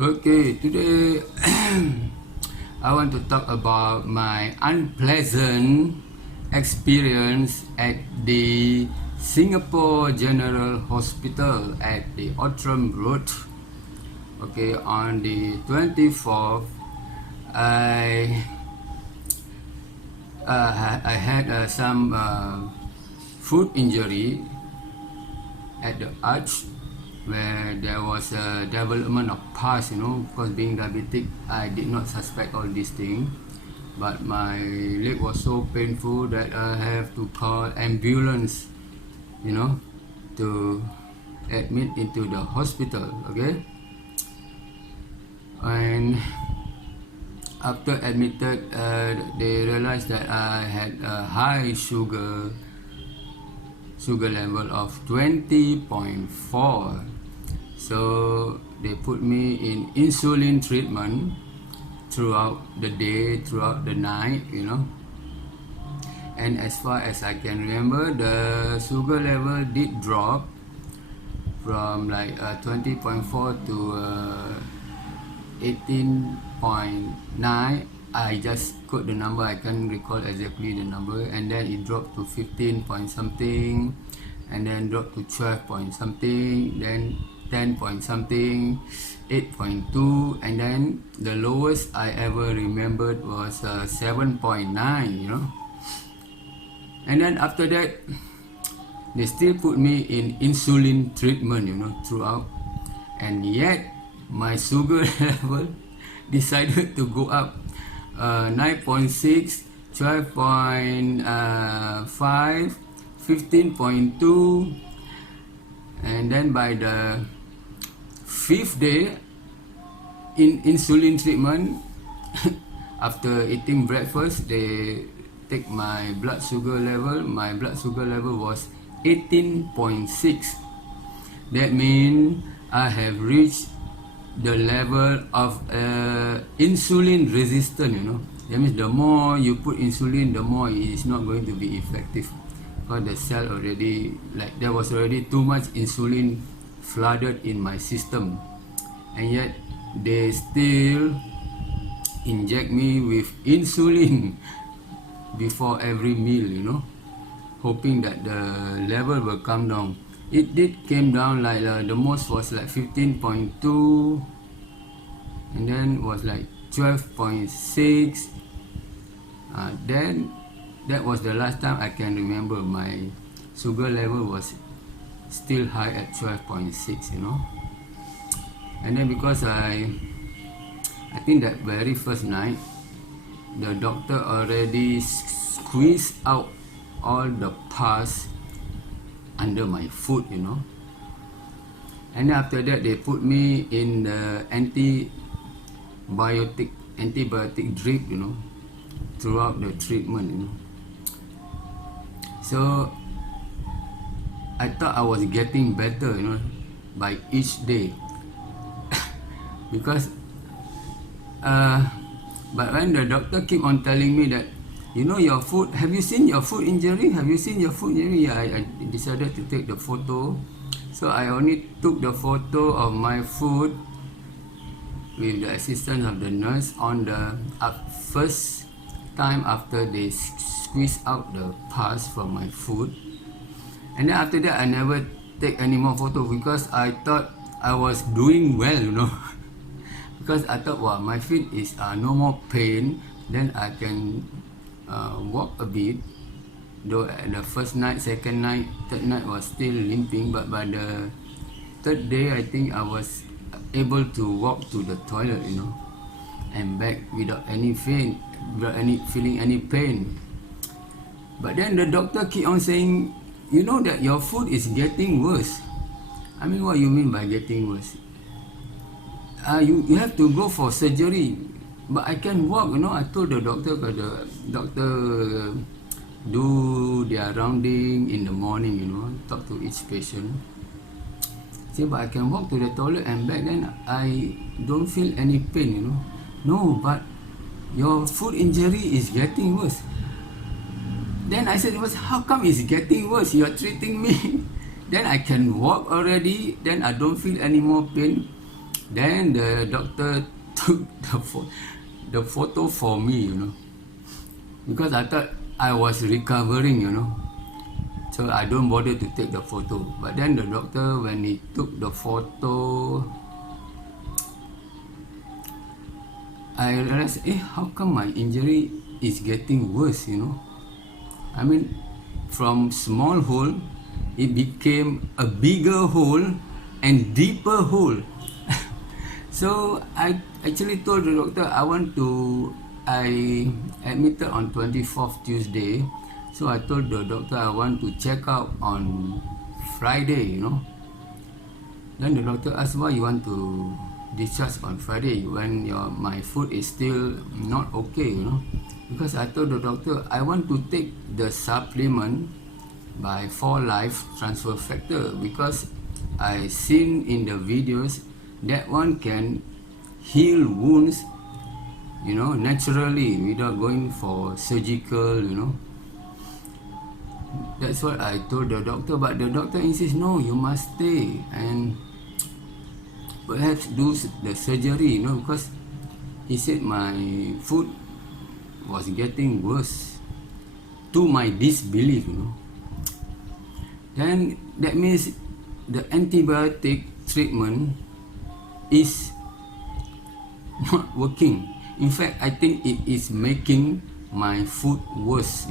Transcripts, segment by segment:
Okay, today I want to talk about my unpleasant experience at the Singapore General Hospital at the Outram Road. Okay, on the 24th, I had some foot injury at the arch, where there was a development of pus, because being diabetic, I did not suspect all these things. But my leg was so painful that I have to call ambulance, to admit into the hospital, okay? And after admitted, they realized that I had a high sugar level of 20.4. So they put me in insulin treatment throughout the day, throughout the night, and as far as I can remember, the sugar level did drop from like 20.4 to 18.9. I just quote the number, I can't recall exactly the number, and then it dropped to 15 point something, and then dropped to 12 point something, then 10 point something, 8.2, and then the lowest I ever remembered was 7.9, and then after that they still put me in insulin treatment, throughout, and yet my sugar level decided to go up 9.6, 12.5, 15.2, and then by the 5th day in insulin treatment, after eating breakfast, they take my blood sugar level. My blood sugar level was 18.6. That means I have reached the level of insulin resistant, That means the more you put insulin, the more it is not going to be effective, because the cell already, like, there was already too much insulin flooded in my system, and yet they still inject me with insulin before every meal, hoping that the level will come down. It did came down, like the most was like 15.2, and then was like 12.6. Then that was the last time I can remember my sugar level was still high at 12.6, And then because I think that very first night, the doctor already squeezed out all the pus under my foot, And then after that, they put me in the antibiotic drip, throughout the treatment, So I thought I was getting better, by each day. Because but when the doctor keep on telling me that, your foot, have you seen your foot injury? Have you seen your foot injury? Yeah, I decided to take the photo. So I only took the photo of my foot with the assistance of the nurse on the first time after they squeeze out the pus from my foot. And then after that, I never take any more photo, because I thought I was doing well, Because I thought, wow, my feet is no more pain, then I can walk a bit. Though the first night, second night, third night was still limping, but by the third day, I think I was able to walk to the toilet, and back without any pain, feeling any pain. But then the doctor keep on saying, that your foot is getting worse. I mean, what you mean by getting worse? You have to go for surgery. But I can walk, I told the doctor, because the doctor do their rounding in the morning, talk to each patient. See, but I can walk to the toilet and back, then I don't feel any pain, No, but your foot injury is getting worse. Then I said, how come it's getting worse? You are treating me. Then I can walk already. Then I don't feel any more pain. Then the doctor took the photo for me, because I thought I was recovering, so I don't bother to take the photo. But then the doctor, when he took the photo, I realized, how come my injury is getting worse, I mean, from small hole, it became a bigger hole and deeper hole. So I actually told the doctor I admitted on 24th Tuesday. So I told the doctor I want to check out on Friday, Then the doctor asked, why you want to discharge on Friday when my foot is still not okay, Because I told the doctor I want to take the supplement by 4Life transfer factor, because I seen in the videos that one can heal wounds, naturally without going for surgical, That's what I told the doctor, but the doctor insists, no, you must stay and perhaps do the surgery, because he said my foot was getting worse to my disbelief, Then that means the antibiotic treatment is not working. In fact, I think it is making my foot worse,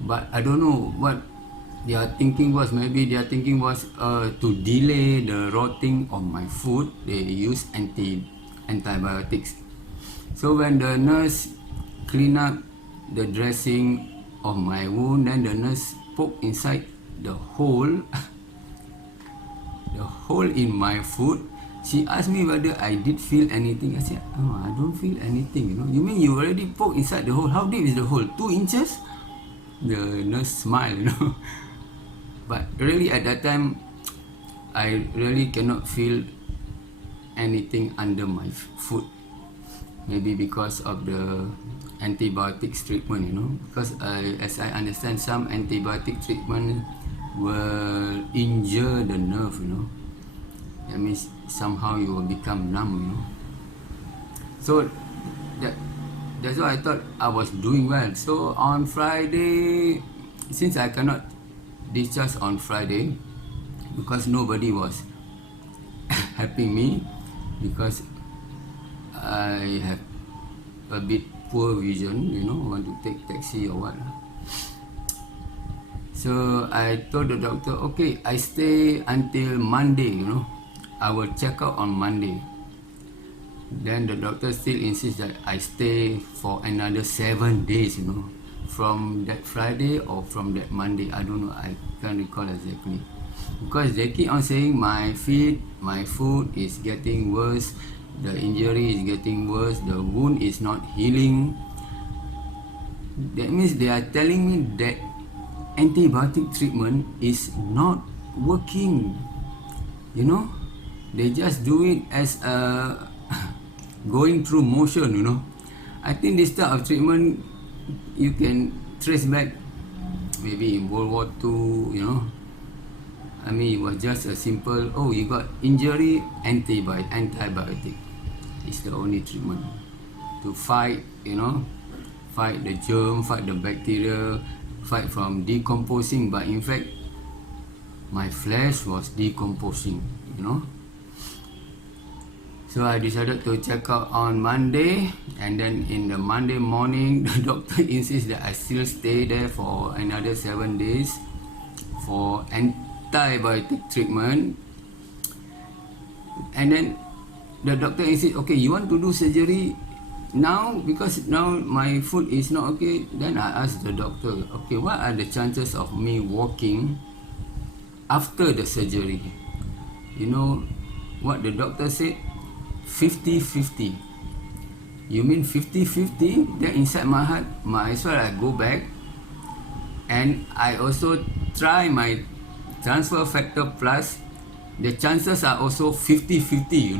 But I don't know what their thinking was. Maybe their thinking was to delay the rotting of my foot. They use antibiotics. So when the nurse clean up the dressing of my wound, then the nurse poked inside the hole in my foot. She asked me whether I did feel anything. I said, I don't feel anything, You mean you already poked inside the hole? How deep is the hole? 2 inches? The nurse smiled, But really at that time, I really cannot feel anything under my foot. Maybe because of the antibiotics treatment, Because as I understand, some antibiotic treatment will injure the nerve, That means somehow you will become numb, So that's why I thought I was doing well. So on Friday, since I cannot discharge on Friday, because nobody was helping me, because I have a bit poor vision, want to take taxi or what. So I told the doctor, okay, I stay until Monday, I will check out on Monday. Then the doctor still insists that I stay for another 7 days, from that Friday or from that Monday. I don't know, I can't recall exactly. Because they keep on saying my foot is getting worse, the injury is getting worse, the wound is not healing. That means they are telling me that antibiotic treatment is not working, They just do it as a going through motion, I think this type of treatment you can trace back maybe in World War II, I mean, it was just a simple, you got injury, antibiotic. It's the only treatment to fight, fight the germ, fight the bacteria, fight from decomposing. But in fact, my flesh was decomposing, So I decided to check out on Monday, and then in the Monday morning, the doctor insists that I still stay there for another 7 days for antibiotic treatment. And then the doctor insists, okay, you want to do surgery now, because now my foot is not okay. Then I asked the doctor, okay, what are the chances of me walking after the surgery? You know what the doctor said? 50-50. You mean 50-50? Then inside my heart, might as well I go back and I also try my transfer factor plus. The chances are also 50-50,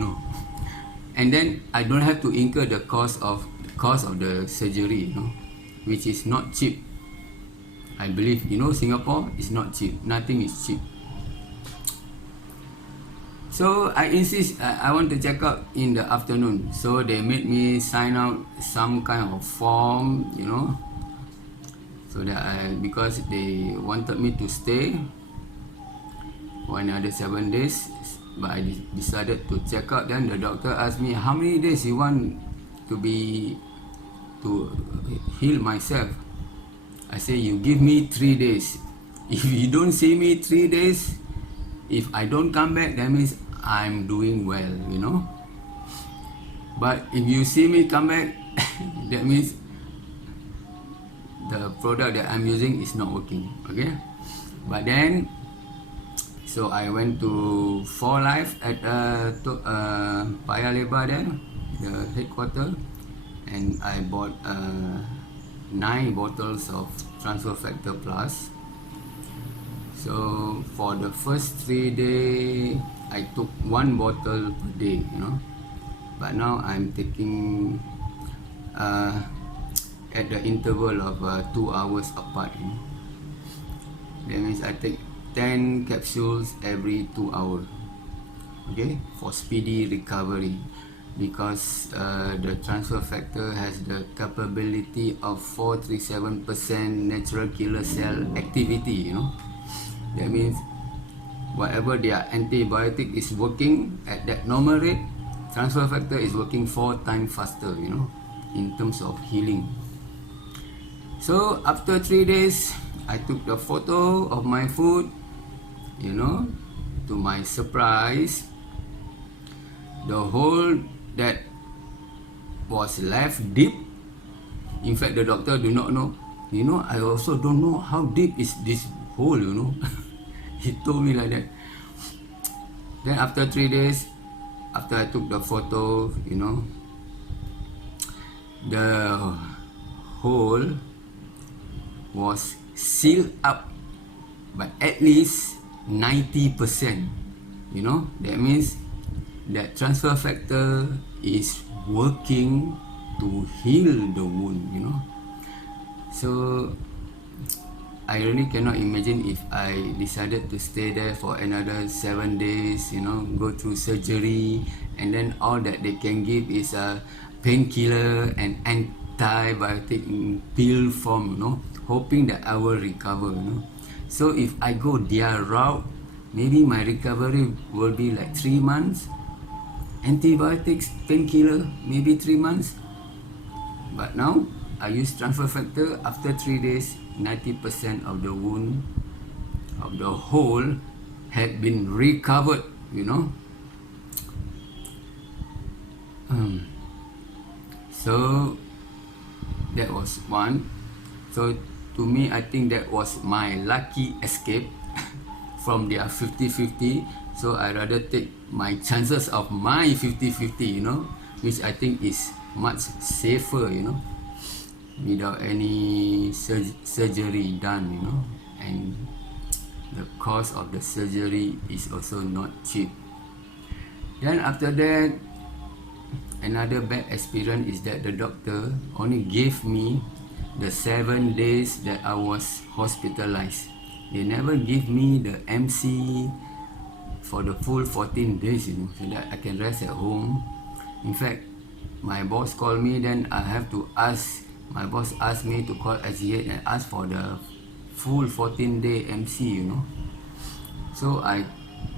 And then I don't have to incur the cost of the surgery, which is not cheap. I believe, Singapore is not cheap. Nothing is cheap. So I insist I want to check out in the afternoon. So they made me sign out some kind of form, you know, so that because they wanted me to stay for another 7 days, but I decided to check out. Then the doctor asked me, how many days you want to heal myself? I say, you give me 3 days. If you don't see me 3 days, if I don't come back, that means I'm doing well, you know. But if you see me come back, that means the product that I'm using is not working, okay. But then, so I went to 4Life at Paya Lebar there, the headquarter, and I bought 9 bottles of Transfer Factor Plus. So for the first 3 days, I took 1 bottle per day, you know. But now I'm taking at the interval of 2 hours apart, you know. That means I take 10 capsules every 2 hours, okay, for speedy recovery. Because the transfer factor has the capability of 437% natural killer cell activity, you know. That means whatever their antibiotic is working at that normal rate, transfer factor is working 4 times faster, you know, in terms of healing. So after 3 days, I took the photo of my food, you know. To my surprise, the hole that was left deep, in fact the doctor do not know, you know, I also don't know how deep is this hole, you know. He told me like that. Then after 3 days, after I took the photo, you know, the hole was sealed up by at least 90%, you know. That means that transfer factor is working to heal the wound, you know. So I really cannot imagine if I decided to stay there for another 7 days, you know, go through surgery, and then all that they can give is a painkiller and antibiotic in pill form, you know, hoping that I will recover, you know. So if I go their route, maybe my recovery will be like 3 months. Antibiotics, painkiller, maybe 3 months. But now I use transfer factor. After 3 days, 90% of the wound, of the hole, had been recovered, you know. So that was one. So to me, I think that was my lucky escape from their 50-50. So I rather take my chances of my 50-50, you know, which I think is much safer, you know, without any surgery done, you know. And the cost of the surgery is also not cheap. Then after that, another bad experience is that the doctor only gave me the 7 days that I was hospitalized. They never give me the MC for the full 14 days, you know, so that I can rest at home. In fact, my boss called me, then I have to ask, my boss asked me to call SGH and ask for the full 14-day MC, you know. So I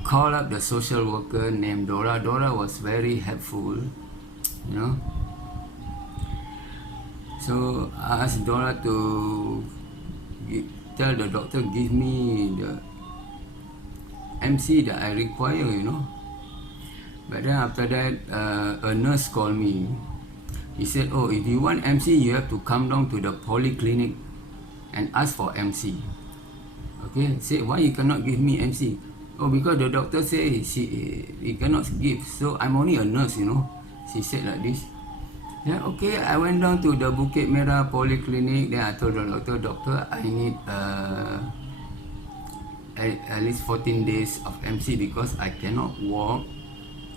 called up the social worker named Dora. Dora was very helpful, you know. So I asked Dora to tell the doctor give me the MC that I require, you know. But then after that, a nurse called me. He said, oh, if you want MC, you have to come down to the polyclinic and ask for MC. Okay, say, why you cannot give me MC? Oh, because the doctor say he cannot give. So I'm only a nurse, you know. She said like this. Then okay, I went down to the Bukit Merah Polyclinic. Then I told the doctor, I need at least 14 days of MC because I cannot walk,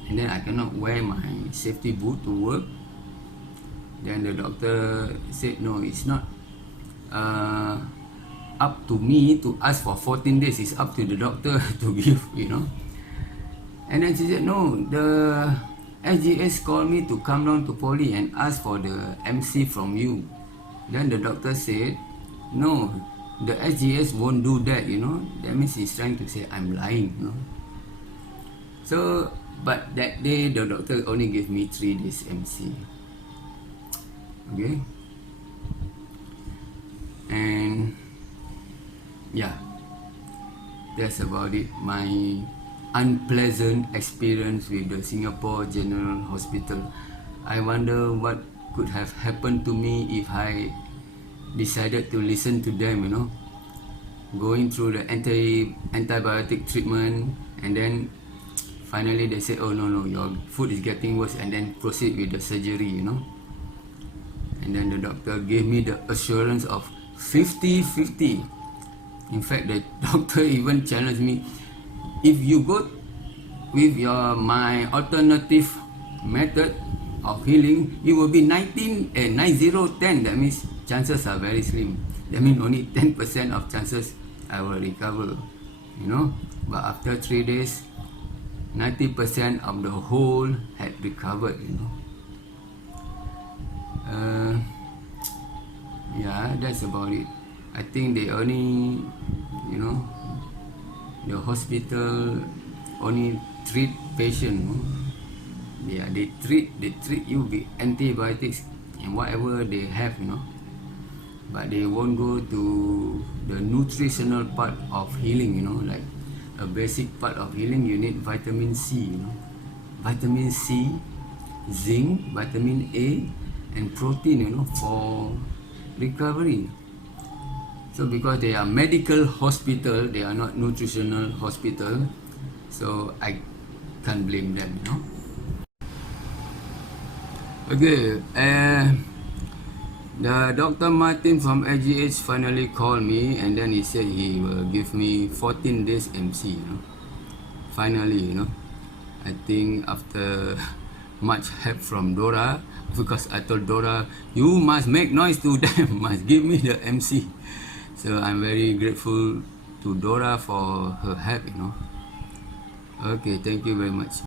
and then I cannot wear my safety boot to work. Then the doctor said, no, it's not up to me to ask for 14 days. It's up to the doctor to give, you know. And then she said, no, the SGS called me to come down to Poly and ask for the MC from you. Then the doctor said, no, the SGS won't do that, you know. That means he's trying to say I'm lying, you know. So, but that day the doctor only gave me 3 days MC. Okay. And yeah, that's about it. My unpleasant experience with the Singapore General Hospital. I wonder what could have happened to me if I decided to listen to them, you know, going through the antibiotic treatment, and then finally they say, oh no, your food is getting worse, and then proceed with the surgery, you know. And then the doctor gave me the assurance of 50-50. In fact, the doctor even challenged me, if you go with my alternative method of healing, it will be 90-10. That means chances are very slim. That means only 10% of chances I will recover, you know. But after 3 days, 90% of the whole had recovered, you know. Yeah, that's about it. I think they only, you know, the hospital only treat patient. Yeah, they treat you with antibiotics and whatever they have, you know. But they won't go to the nutritional part of healing, you know, like a basic part of healing. You need vitamin C, you know, vitamin C, zinc, vitamin A, and protein, you know, for recovery. So because they are medical hospital, they are not nutritional hospital, so I can't blame them, you know. Okay, the Dr. Martin from SGH finally called me, and then he said he will give me 14 days MC, you know. Finally, you know, I think after much help from Dora, because I told Dora, you must make noise to them, must give me the MC. So I'm very grateful to Dora for her help, you know. Okay, thank you very much.